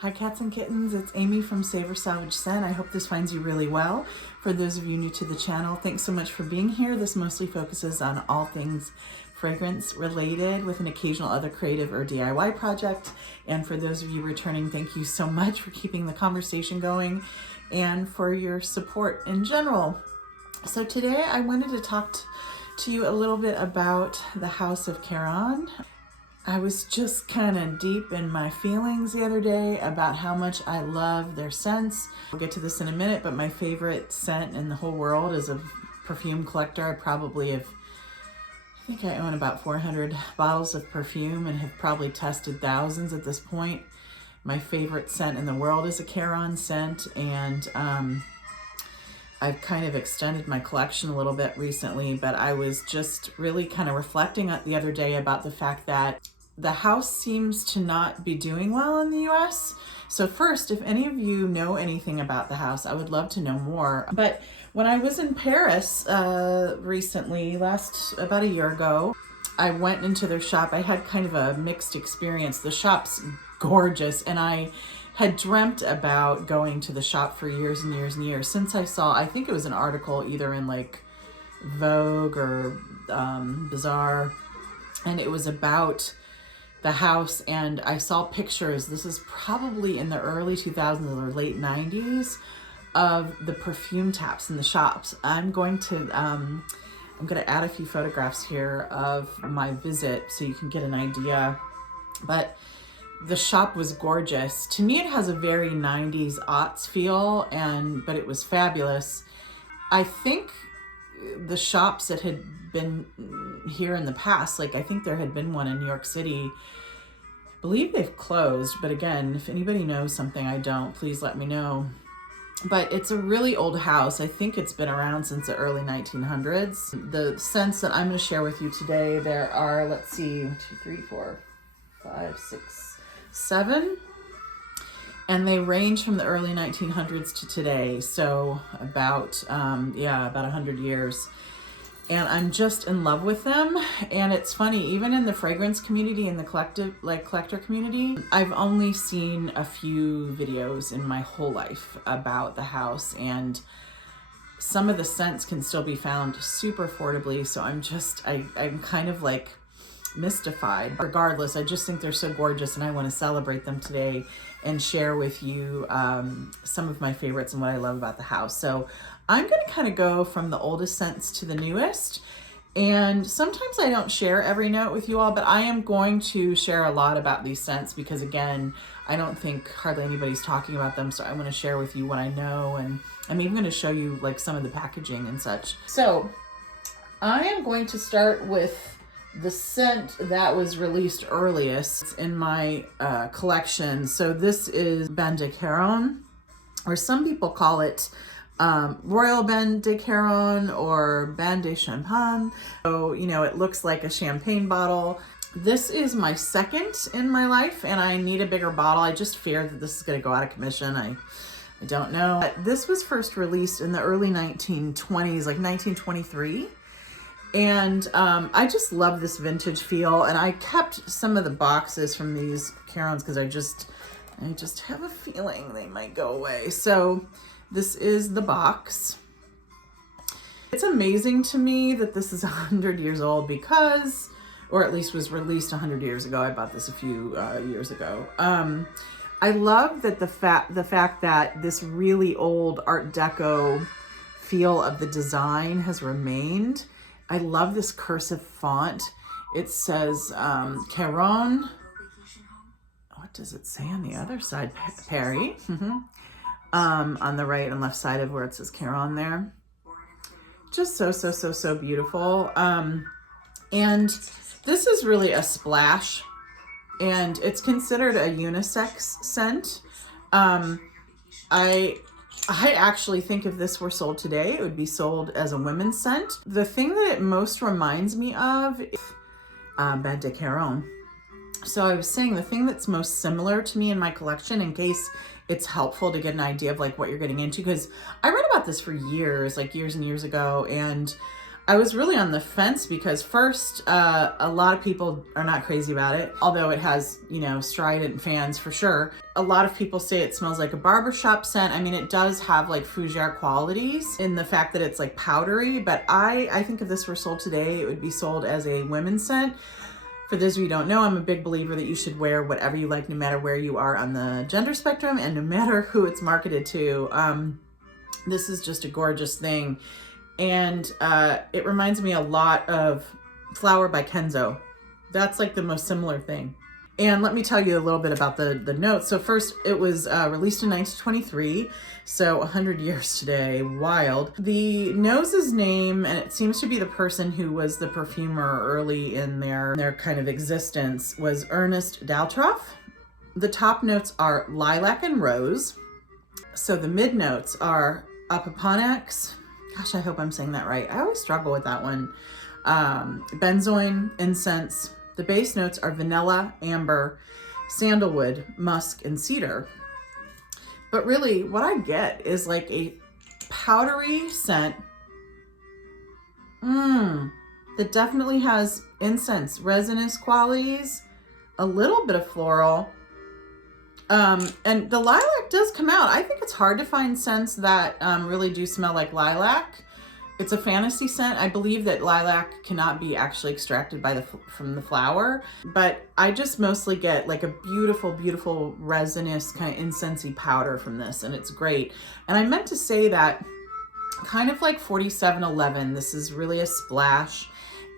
Hi cats and kittens, it's Amy from Savor, Salvage, Scent. I hope this finds you really well. For those of you new to the channel, thanks so much for being here. This mostly focuses on all things fragrance related with an occasional other creative or DIY project. And for those of you returning, thank you so much for keeping the conversation going and for your support in general. So today I wanted to talk to you a little bit about the House of Caron. I was just kind of deep in my feelings the other day about how much I love their scents. We'll get to this in a minute, but my favorite scent in the whole world is a perfume collector. I think I own about 400 bottles of perfume and have probably tested thousands at this point. My favorite scent in the world is a Caron scent, and I've kind of extended my collection a little bit recently, but I was just really kind of reflecting the other day about the fact that the house seems to not be doing well in the US. So first, if any of you know anything about the house, I would love to know more. But when I was in Paris recently, about a year ago, I went into their shop. I had kind of a mixed experience. The shop's gorgeous, and I had dreamt about going to the shop for years and years and years since I saw, I think it was an article either in like Vogue or Bazaar, and it was about the house, and I saw pictures, this is probably in the early 2000s or late 90s, of the perfume taps in the shops. I'm going to add a few photographs here of my visit so you can get an idea. But the shop was gorgeous. To me, it has a very 90s aughts feel, but it was fabulous. I think the shops that had been here in the past, like I think there had been one in New York City, I believe they've closed, but again, if anybody knows something I don't, please let me know. But it's a really old house. I think it's been around since the early 1900s. The scents that I'm going to share with you today, there are, let's see, 1, 2, 3, 4, 5, 6, 7. And they range from the early 1900s to today. So about 100 years. And I'm just in love with them. And it's funny, even in the fragrance community and the collector community, I've only seen a few videos in my whole life about the house, and some of the scents can still be found super affordably. So I'm kind of like mystified. Regardless, I just think they're so gorgeous, and I want to celebrate them today and share with you some of my favorites and what I love about the house. So I'm going to kind of go from the oldest scents to the newest, and sometimes I don't share every note with you all, but I am going to share a lot about these scents because, again, I don't think hardly anybody's talking about them, so I want to share with you what I know, and I'm even going to show you like some of the packaging and such. So I am going to start with the scent that was released earliest in my collection. So this is Bain de Caron, or some people call it Royal Bain de Caron or Bain de Champagne. So, it looks like a champagne bottle. This is my second in my life, and I need a bigger bottle. I just fear that this is going to go out of commission. I don't know. This was first released in the early 1920s, like 1923. And I just love this vintage feel, and I kept some of the boxes from these Carons because I just have a feeling they might go away. So this is the box. It's amazing to me that this is 100 years old because, or at least was released 100 years ago. I bought this a few years ago. I love that the fact that this really old Art Deco feel of the design has remained. I love this cursive font. It says Caron. What does it say on the other side? Perry. On the right and left side of where it says Caron there. Just so beautiful. And this is really a splash, and it's considered a unisex scent. I actually think if this were sold today, it would be sold as a women's scent. The thing that it most reminds me of is Bain de Caron. So I was saying the thing that's most similar to me in my collection, in case it's helpful to get an idea of like what you're getting into, because I read about this for years, like years and years ago, and I was really on the fence because first, a lot of people are not crazy about it, although it has, you know, strident fans for sure. A lot of people say it smells like a barbershop scent. I mean, it does have like fougere qualities in the fact that it's like powdery, but I think if this were sold today, it would be sold as a women's scent. For those of you who don't know, I'm a big believer that you should wear whatever you like, no matter where you are on the gender spectrum and no matter who it's marketed to. This is just a gorgeous thing. And it reminds me a lot of Flower by Kenzo. That's like the most similar thing. And let me tell you a little bit about the notes. So first, it was released in 1923, so 100 years today, wild. The nose's name, and it seems to be the person who was the perfumer early in their kind of existence, was Ernest Daltroff. The top notes are lilac and rose. So the mid notes are Apoponax. Gosh, I hope I'm saying that right. I always struggle with that one. Benzoin, incense. The base notes are vanilla, amber, sandalwood, musk, and cedar. But really, what I get is like a powdery scent. That definitely has incense, resinous qualities, a little bit of floral. And the lilac does come out. I think it's hard to find scents that really do smell like lilac. It's a fantasy scent. I believe that lilac cannot be actually extracted from the flower, but I just mostly get like a beautiful, beautiful resinous kind of incensey powder from this, and it's great. And I meant to say that kind of like 4711, this is really a splash.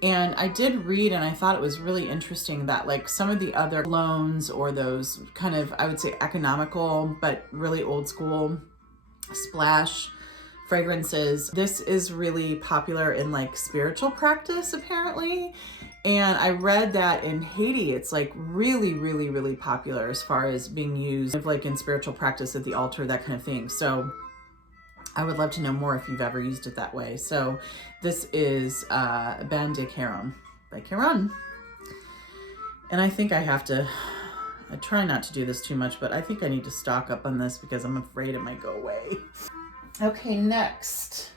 And I did read, and I thought it was really interesting that like some of the other colognes or those kind of, I would say economical, but really old school splash fragrances, this is really popular in like spiritual practice apparently. And I read that in Haiti, it's like really, really, really popular as far as being used like in spiritual practice at the altar, that kind of thing. So I would love to know more if you've ever used it that way. So this is Bain de Caron by Caron. And I think I try not to do this too much, but I think I need to stock up on this because I'm afraid it might go away. Okay, next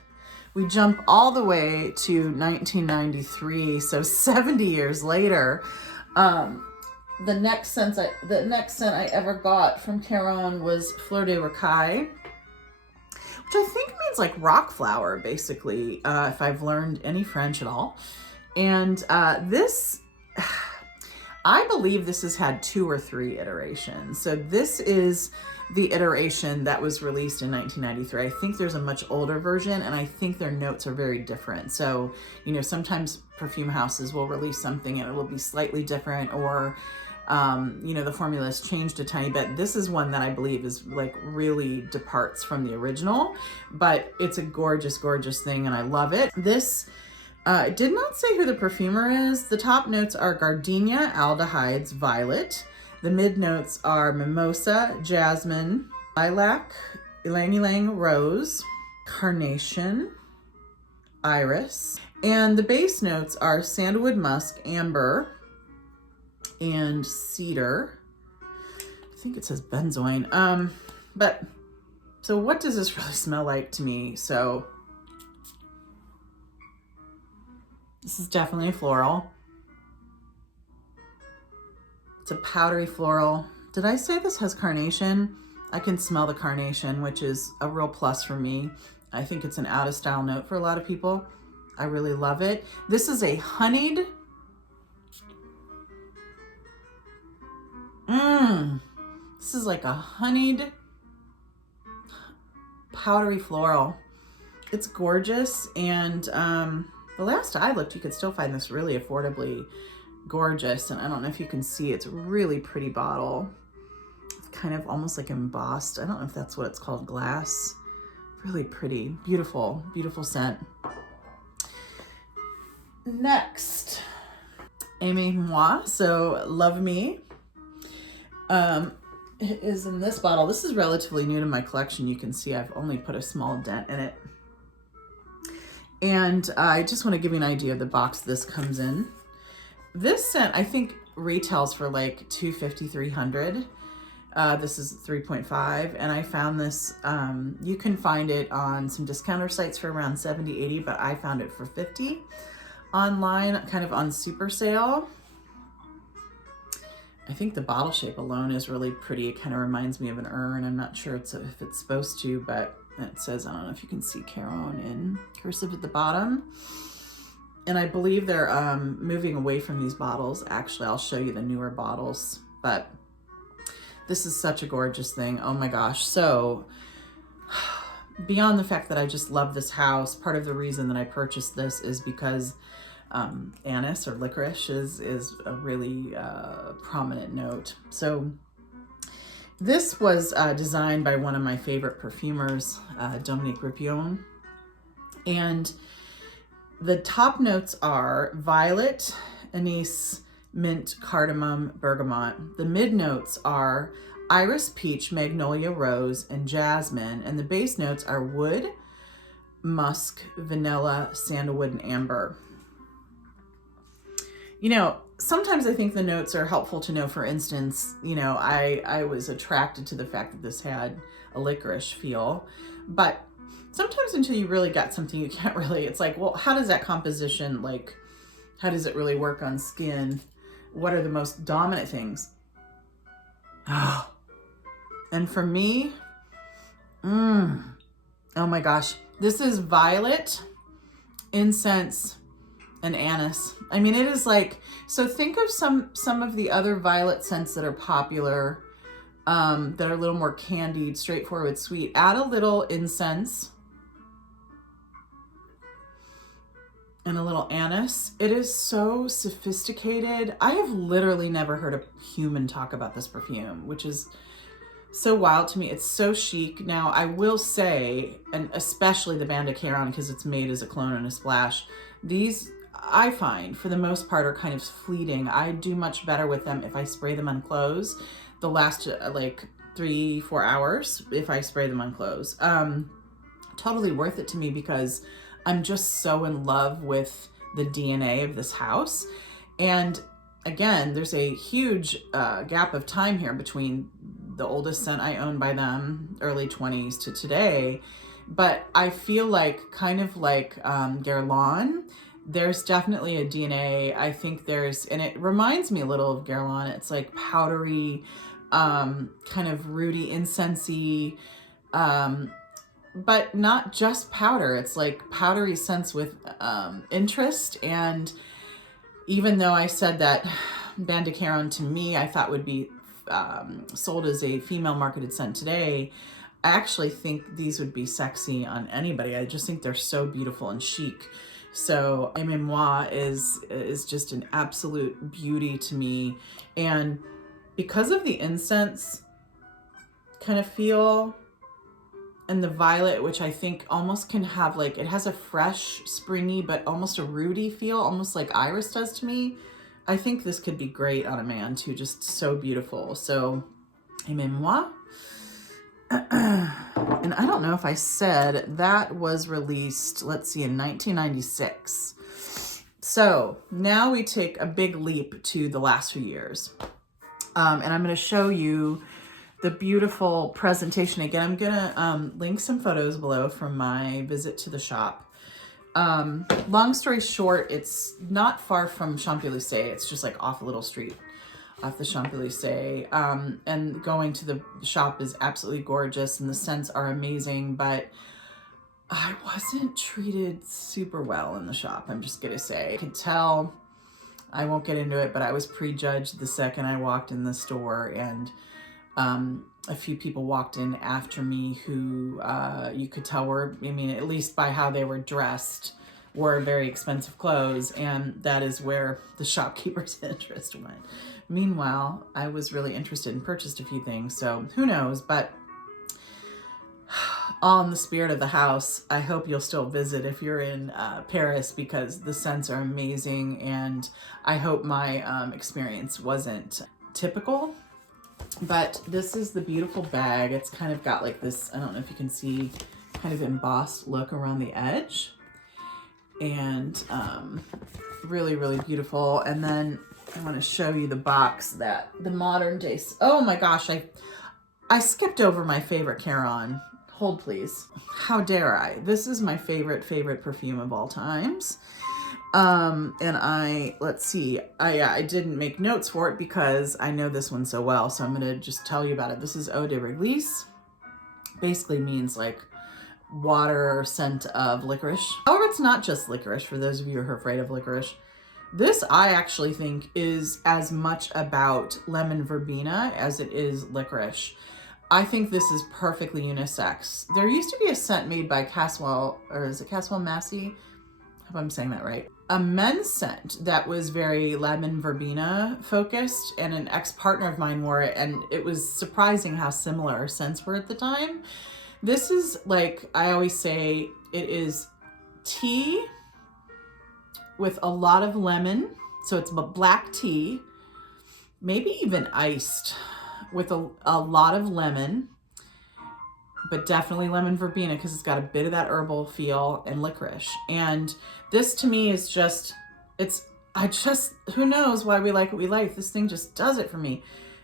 we jump all the way to 1993. So 70 years later, the next scent I ever got from Caron was Fleur de Rocaille, which I think means like rock flower, basically, if I've learned any French at all. And this, I believe this has had 2 or 3 iterations. So this is the iteration that was released in 1993. I think there's a much older version, and I think their notes are very different. So, you know, sometimes perfume houses will release something and it will be slightly different, or you know, the formula has changed a tiny bit. This is one that I believe is like really departs from the original, but it's a gorgeous, gorgeous thing, and I love it. This did not say who the perfumer is. The top notes are gardenia, aldehydes, violet. The mid notes are mimosa, jasmine, lilac, ylang-ylang rose, carnation, iris. And the base notes are sandalwood, musk, amber, and cedar. I think it says benzoin. But so what does this really smell like to me? So this is definitely a floral. It's a powdery floral. Did I say this has carnation? I can smell the carnation, which is a real plus for me. I think it's an out of style note for a lot of people. I really love it. This is a honeyed. This is like a honeyed powdery floral. It's gorgeous, and the last I looked, you could still find this really affordably gorgeous. And I don't know if you can see, it's a really pretty bottle. It's kind of almost like embossed. I don't know if that's what it's called, glass. Really pretty, beautiful, beautiful scent. Next, Aimez Moi, so Love Me. It is in this bottle. This is relatively new to my collection. You can see I've only put a small dent in it. And I just want to give you an idea of the box this comes in. This scent, I think, retails for like $250, $300. This is 3.5, and I found this, you can find it on some discounter sites for around 70, 80, but I found it for 50 online, kind of on super sale. I think the bottle shape alone is really pretty. It kind of reminds me of an urn. I'm not sure if it's supposed to, but it says, I don't know if you can see Caron in cursive at the bottom. And I believe they're moving away from these bottles. Actually, I'll show you the newer bottles, but this is such a gorgeous thing. Oh my gosh. So beyond the fact that I just love this house, part of the reason that I purchased this is because anise or licorice is a really prominent note. So this was designed by one of my favorite perfumers, Dominique Ripion. And the top notes are violet, anise, mint, cardamom, bergamot. The mid notes are iris, peach, magnolia, rose, and jasmine. And the base notes are wood, musk, vanilla, sandalwood, and amber. You know, sometimes I think the notes are helpful to know. For instance, you know, I was attracted to the fact that this had a licorice feel, but sometimes until you really got something, you can't really, it's like, well, how does that composition, like, how does it really work on skin? What are the most dominant things? Oh, and for me, oh my gosh, this is violet, incense, and anise. I mean, it is like, so think of some of the other violet scents that are popular, that are a little more candied, straightforward, sweet. Add a little incense and a little anise. It is so sophisticated. I have literally never heard a human talk about this perfume, which is so wild to me. It's so chic. Now, I will say, and especially the Bain de Caron, because it's made as a clone and a splash, these I find for the most part are kind of fleeting. I do much better with them if I spray them on clothes. They'll last like 3-4 hours if I spray them on clothes. Totally worth it to me because I'm just so in love with the DNA of this house. And again, there's a huge gap of time here between the oldest scent I own by them, early 20s, to today. But I feel like, kind of like Guerlain, there's definitely a DNA. I think there's, and it reminds me a little of Guerlain. It's like powdery, kind of rooty, incensey, but not just powder. It's like powdery scents with interest. And even though I said that Bain de Caron to me, I thought would be sold as a female marketed scent today, I actually think these would be sexy on anybody. I just think they're so beautiful and chic. So Aimez Moi is just an absolute beauty to me. And because of the incense kind of feel and the violet, which I think almost can have like, it has a fresh, springy, but almost a rooty feel, almost like iris does to me. I think this could be great on a man too, just so beautiful. So Aimez Moi. And I don't know if I said that was released, let's see, in 1996. So now we take a big leap to the last few years. And I'm going to show you the beautiful presentation. Again, I'm going to link some photos below from my visit to the shop. Long story short, it's not far from Champ Elysees. It's just like off a little street off the Champ Elysees. And going to the shop is absolutely gorgeous and the scents are amazing, but I wasn't treated super well in the shop, I'm just gonna say. I could tell, I won't get into it, but I was prejudged the second I walked in the store, and a few people walked in after me who you could tell were, I mean, at least by how they were dressed, wore very expensive clothes, and that is where the shopkeeper's interest went. Meanwhile, I was really interested and purchased a few things, so who knows, but all in the spirit of the house, I hope you'll still visit if you're in Paris, because the scents are amazing, and I hope my experience wasn't typical. But this is the beautiful bag. It's kind of got like this, I don't know if you can see, kind of embossed look around the edge, and really, really beautiful. And then I want to show you the box that the modern day, oh my gosh, I skipped over my favorite Caron. Hold please. How dare I? This is my favorite perfume of all times. And let's see, I didn't make notes for it because I know this one so well, so I'm gonna just tell you about it. This is Eau de Reglisse. Basically means like water scent of licorice. However, it's not just licorice for those of you who are afraid of licorice. This I actually think is as much about lemon verbena as it is licorice. I think this is perfectly unisex. There used to be a scent made by Caswell, or is it Caswell Massey? I hope I'm saying that right. A men's scent that was very lemon verbena focused, and an ex-partner of mine wore it, and it was surprising how similar our scents were at the time. This is like, I always say, it is tea with a lot of lemon. So it's a black tea, maybe even iced, with a lot of lemon, but definitely lemon verbena because it's got a bit of that herbal feel and licorice. And this to me is just, who knows why we like what we like. This thing just does it for me.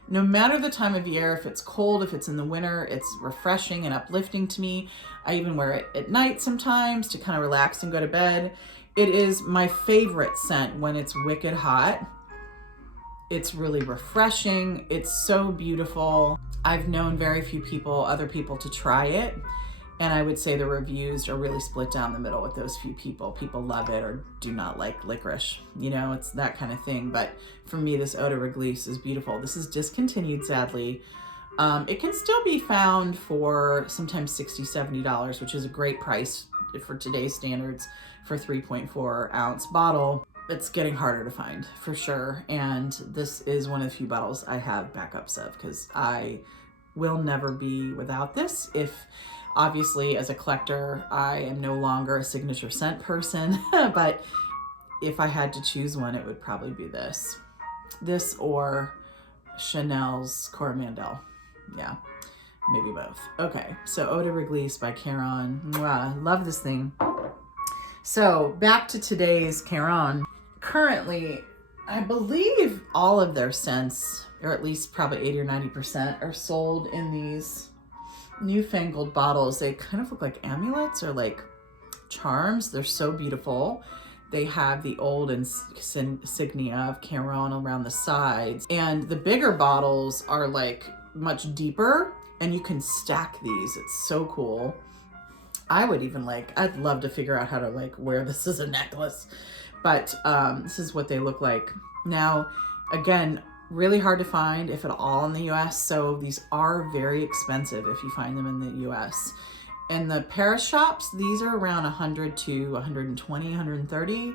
No matter the time of year, if it's cold, if it's in the winter, it's refreshing and uplifting to me. I even wear it at night sometimes to kind of relax and go to bed. It is my favorite scent when it's wicked hot. It's really refreshing. It's so beautiful. I've known very few people, other people, to try it. And I would say the reviews are really split down the middle with those few people. People love it or do not like licorice. You know, it's that kind of thing. But for me, this Eau de Reglisse is beautiful. This is discontinued, sadly. It can still be found for sometimes $60, $70, which is a great price for today's standards for 3.4 ounce bottle. It's getting harder to find for sure. And this is one of the few bottles I have backups of because I will never be without this. If obviously as a collector, I am no longer a signature scent person, but if I had to choose one, it would probably be this. This or Chanel's Coromandel. Yeah, maybe both. Okay, so Eau de Reglisse by Caron. Mwah, love this thing. So back to today's Caron. Currently, I believe all of their scents, or at least probably 80 or 90%, are sold in these newfangled bottles. They kind of look like amulets or like charms. They're so beautiful. They have the old insignia of Caron around the sides. And the bigger bottles are like much deeper, and you can stack these. It's so cool. I would even I'd love to figure out how to wear this as a necklace. But this is what they look like. Now, again, really hard to find, if at all, in the US. So these are very expensive if you find them in the US. In the Paris shops, these are around 100 to 120, 130.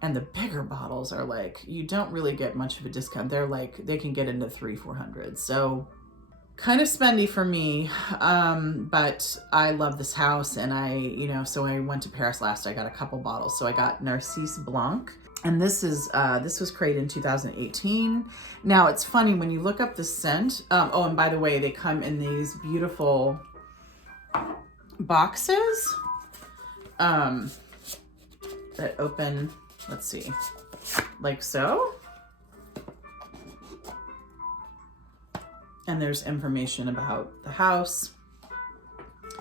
And the bigger bottles are you don't really get much of a discount. They're they can get into 300, 400. So kind of spendy for me, but I love this house, and so I went to Paris last. I got a couple bottles. So I got Narcisse Blanc, and this was created in 2018. Now it's funny when you look up the scent. Oh, and by the way, they come in these beautiful boxes that open. Let's see, like so. And there's information about the house,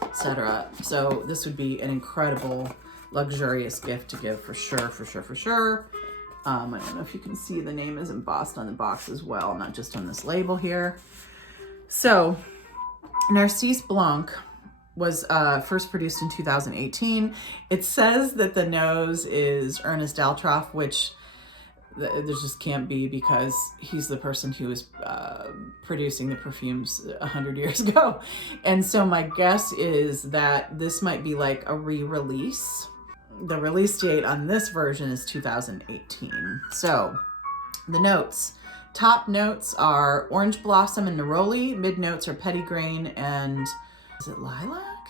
etc. So this would be an incredible, luxurious gift to give for sure, for sure, for sure. I don't know if you can see the name is embossed on the box as well, not just on this label here. So Narcisse Blanc was first produced in 2018. It says that the nose is Ernest Daltroff, which there just can't be, because he's the person who was producing the perfumes 100 years ago. And so my guess is that this might be a re-release. The release date on this version is 2018. So the notes. Top notes are orange blossom and neroli. Mid notes are petitgrain and, is it lilac?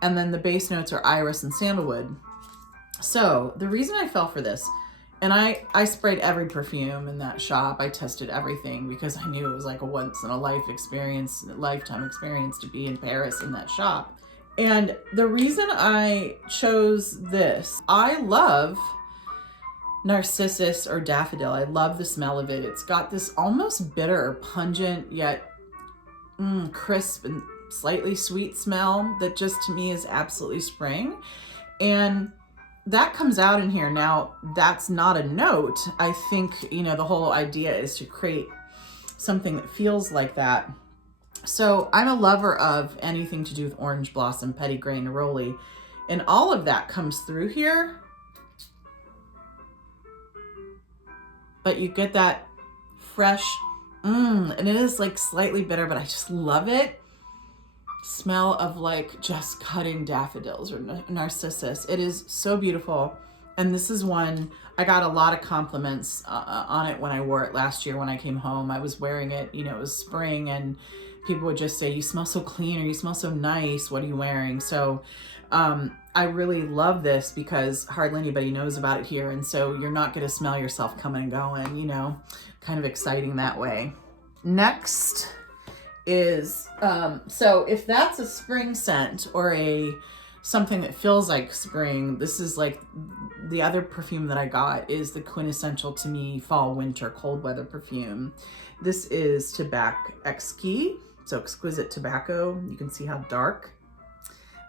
And then the base notes are iris and sandalwood. So the reason I fell for this, and I sprayed every perfume in that shop. I tested everything because I knew it was a once in a lifetime experience to be in Paris in that shop. And the reason I chose this, I love Narcissus or Daffodil. I love the smell of it. It's got this almost bitter, pungent, yet crisp and slightly sweet smell that just to me is absolutely spring. And that comes out in here. Now, that's not a note. I think, you know, the whole idea is to create something that feels like that. So I'm a lover of anything to do with orange blossom, petitgrain, neroli, and all of that comes through here. But you get that fresh, and it is like slightly bitter, but I just love it. Smell of like just cutting daffodils or narcissus. It is so beautiful. And this is one, I got a lot of compliments on it when I wore it last year when I came home. I was wearing it, you know, it was spring, and people would just say, you smell so clean, or you smell so nice. What are you wearing? So I really love this because hardly anybody knows about it here. And so you're not going to smell yourself coming and going, you know, kind of exciting that way. Next is, so if that's a spring scent or something that feels like spring, this is like the other perfume that I got is the quintessential to me fall, winter, cold weather perfume. This is Tabac Exquis, so exquisite tobacco. You can see how dark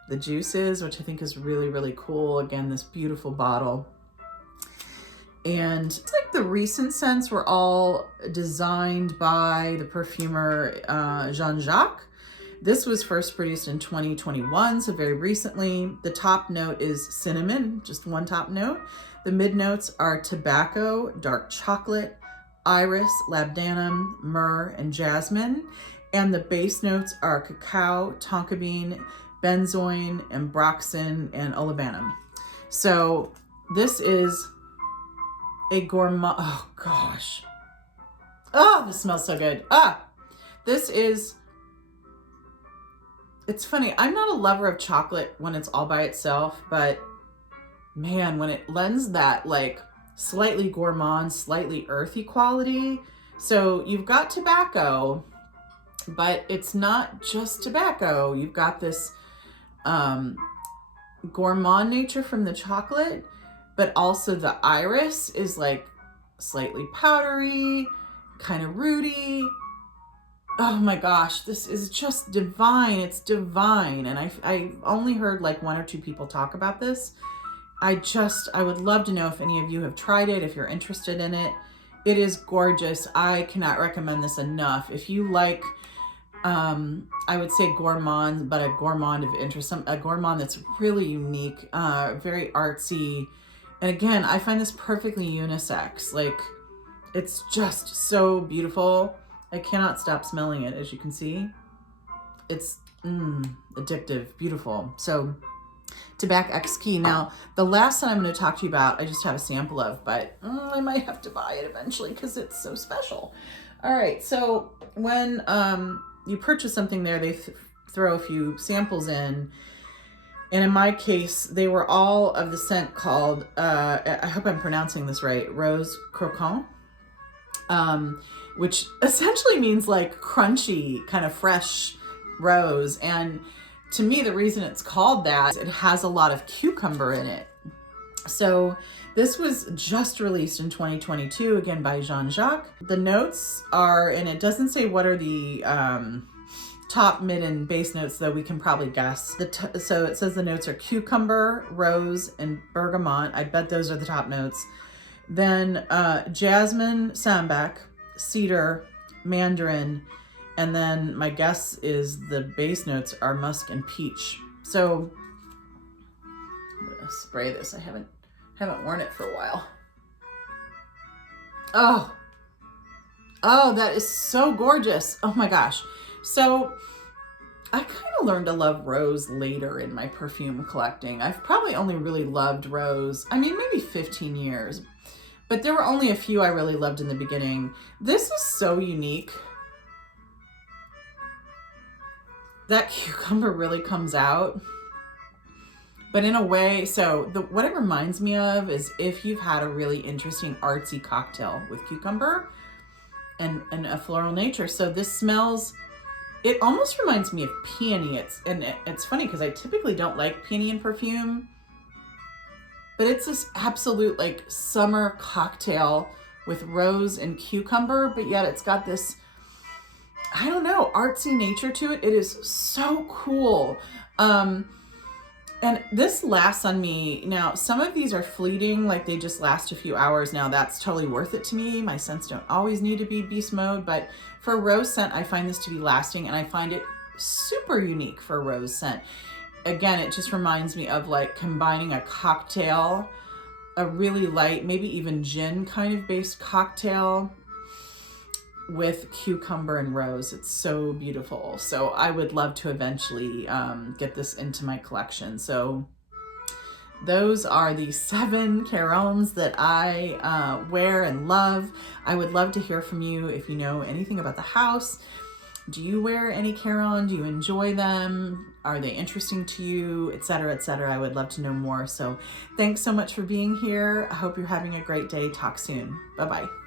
the juice is, which I think is really, really cool. Again, this beautiful bottle. And it's like the recent scents were all designed by the perfumer Jean-Jacques. This was first produced in 2021, so very recently. The top note is cinnamon, just one top note. The mid notes are tobacco, dark chocolate, iris, labdanum, myrrh, and jasmine. And the base notes are cacao, tonka bean, benzoin, ambroxan, and olibanum. So this is a gourmand. Oh gosh. Oh, this smells so good. This is, it's funny. I'm not a lover of chocolate when it's all by itself, but man, when it lends that like slightly gourmand, slightly earthy quality. So you've got tobacco, but it's not just tobacco. You've got this gourmand nature from the chocolate, but also the iris is like slightly powdery, kind of rooty. Oh my gosh, this is just divine. It's divine. And I only heard like one or two people talk about this. I would love to know if any of you have tried it, if you're interested in it. It is gorgeous. I cannot recommend this enough. If you like, I would say gourmand, but a gourmand of interest, a gourmand that's really unique, very artsy. And again, I find this perfectly unisex. Like, it's just so beautiful. I cannot stop smelling it, as you can see. It's addictive, beautiful. So, Tabac Exquis. Now, the last that I'm going to talk to you about, I just have a sample of, but I might have to buy it eventually because it's so special. All right, so when you purchase something there, they throw a few samples in. And in my case, they were all of the scent called, I hope I'm pronouncing this right, Rose Croquante, which essentially means like crunchy, kind of fresh rose. And to me, the reason it's called that, it has a lot of cucumber in it. So this was just released in 2022, again by Jean-Jacques. The notes are, and it doesn't say what are the top, mid, and base notes, though we can probably guess. So it says the notes are cucumber, rose, and bergamot. I bet those are the top notes. Then jasmine, sambac, cedar, mandarin, and then my guess is the base notes are musk and peach. So I'm gonna spray this. I haven't worn it for a while. Oh, that is so gorgeous. Oh my gosh. So I kind of learned to love rose later in my perfume collecting. I've probably only really loved rose, I mean, maybe 15 years, but there were only a few I really loved in the beginning. This is so unique. That cucumber really comes out, but in a way, so what it reminds me of is if you've had a really interesting artsy cocktail with cucumber and a floral nature. So this smells, it almost reminds me of peony. It's funny because I typically don't like peony in perfume, but it's this absolute like summer cocktail with rose and cucumber, but yet it's got this, I don't know, artsy nature to it. It is so cool. And this lasts on me. Now, some of these are fleeting, like they just last a few hours. Now, that's totally worth it to me. My scents don't always need to be beast mode, but for a rose scent, I find this to be lasting, and I find it super unique for a rose scent. Again, it just reminds me of like combining a cocktail, a really light, maybe even gin kind of based cocktail with cucumber and rose. It's so beautiful. So I would love to eventually get this into my collection. So those are the 7 Carons that I wear and love. I would love to hear from you if you know anything about the house. Do you wear any Caron? Do you enjoy them? Are they interesting to you? Etc., etc. I would love to know more. So thanks so much for being here. I hope you're having a great day. Talk soon. Bye-bye.